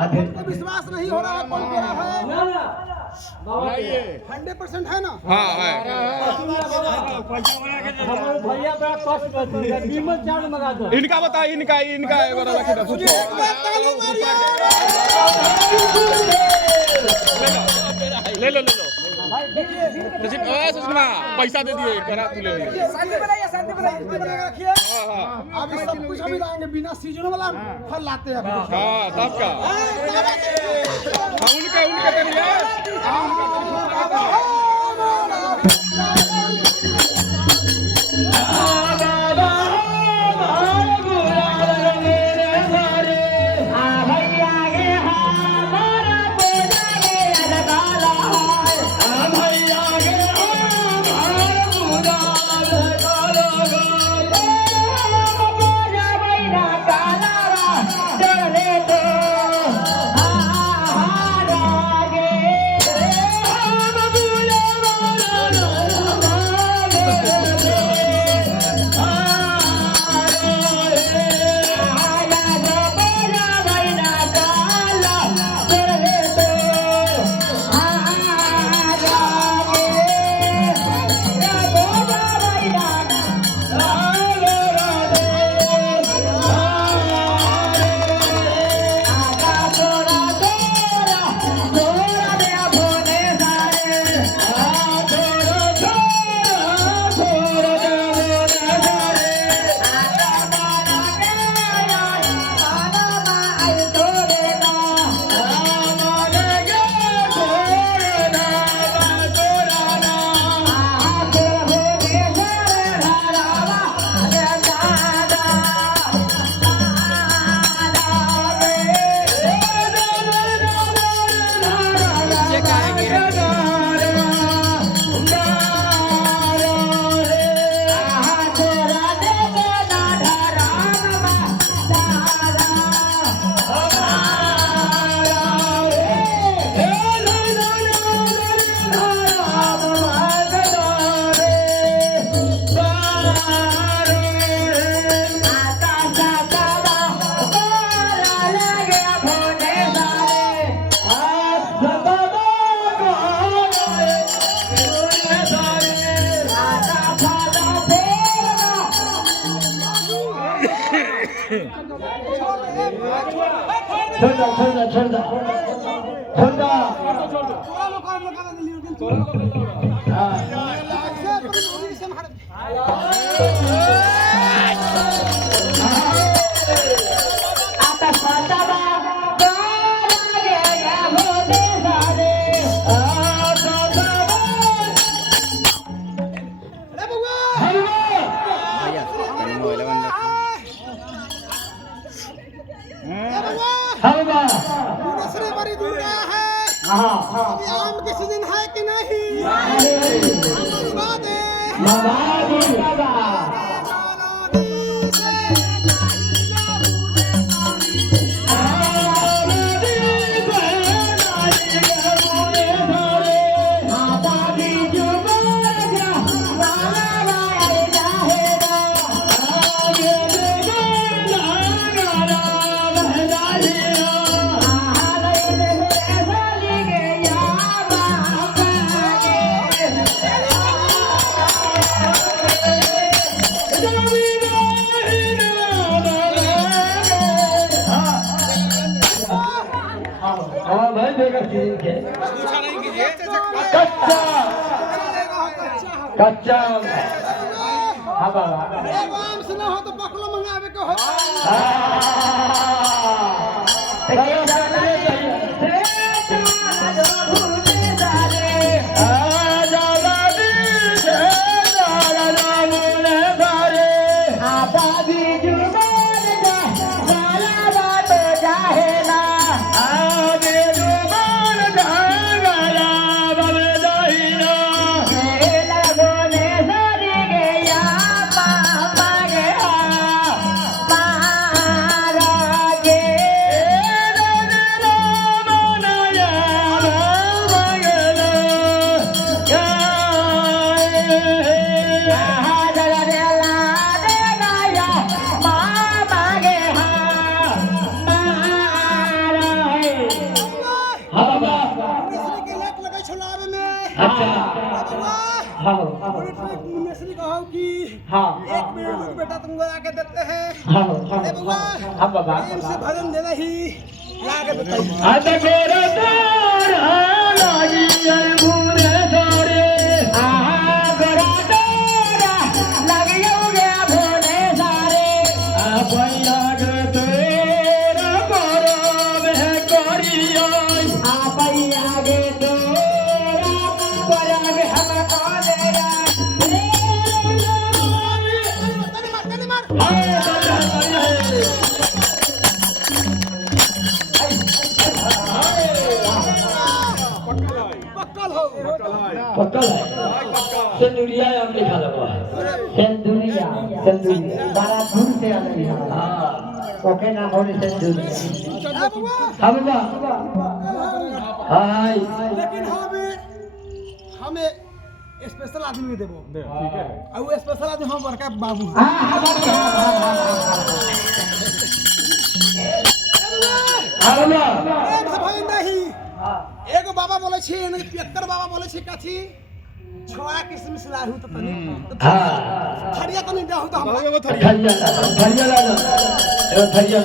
आपको विश्वास नहीं हो रहा है कौन बोला है? 100% है ना? हाँ है। भैया बड़ा कष्ट करती है, कीमत चावल मंगा दो। इनका बताइए, इनका इनका एक बार रखी था पूछो। ले लो ले लो सुषमा पैसा दे दिए करा तू ले लिए। शांति बनाइए, शांति बनाइए, रखिए। अभी सब कुछ अभी लाएंगे, बिना सीजन वाला फल लाते हैं अभी। हाँ तब का उनके उनके करिए। अभी आम के सीजन है कि नहीं? कच्चा हाँ बाबा आम से ना हो तो बकलो मंगावे के हो। अच्छा हाँ मुन्नेश्वरी कहो कि हाँ 1 मिनट रुक बेटा तुमको आके देते हैं हाँ अरे बउआ हाँ बाबा प्रेम से भजन देना ही ला के देते हैं अद गोर तोर लागी अरमुने धोरे गोरा तोरा लागी उगे भोले सारे पैया गे तोरा करो बे करियो पैया गे तोरा पैया गे हम करेगा तने मार पक्कल हो पक्कल है सिंदूरिया हम लिखा लगा है सिंदूरिया बड़ा दूर से आने हाँ ओके ना होने सिंदूरिया हाँ बउआ हाँ बाबा हाय लेकिन हमें स्पेशल आदमी देबो ठीक है और वो स्पेशल आदमी हम बड़का बाबू हैं हाँ बाबा एक से भई नहीं एगो बाबा बोले छी ने 75 बाबा बोले छी कथी छोड़ा किसमिस लाहू तो तनी हाँ थरिया तनी देहू तो हम थरिया ला थरिया